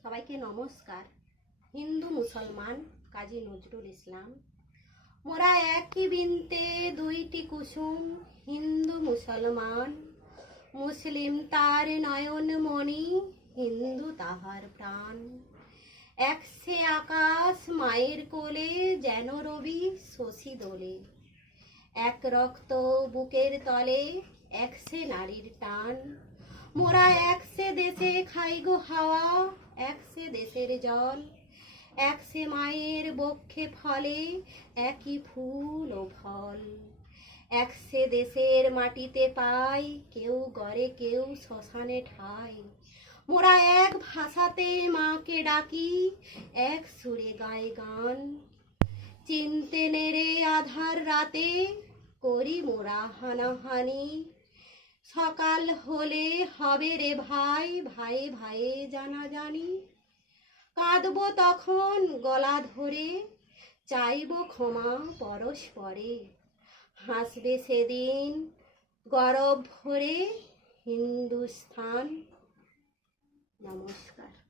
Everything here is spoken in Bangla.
সবাইকে নমস্কার। হিন্দু মুসলমান কাজী নজরুল ইসলাম। মোরা একই বৃন্তে দুইটি কুসুম, হিন্দু মুসলমান। মুসলিম তার নয়ন মণি, হিন্দু তাহার প্রাণ। একসে আকাশ মায়ের কোলে, যেন রবি শশী দোলে। এক রক্ত বুকের তলে, একসে নারীর টান। মোরা একসে দেশে খাই গো হাওয়া, একসে দেশের জল। একসে মায়ের বক্ষে ফলে, একই ফুল ও ফল। একসে দেশের মাটিতে পাই, কেউ গড়ে কেউ শ্মশানে ঠাই। মোরা এক ভাষাতে মাকে ডাকি, এক সুরে গাই গান। চিনতে নেড়ে আধার রাতে, করি মোরা হানাহানি। সকাল হলে হবে রে ভাই, ভাইয়ে ভাইয়ে জানাজানি। কাঁদবো তখন গলা ধরে, চাইবো ক্ষমা পরস্পরে। হাসবে সেদিন গরব ভরে হিন্দুস্থান। নমস্কার।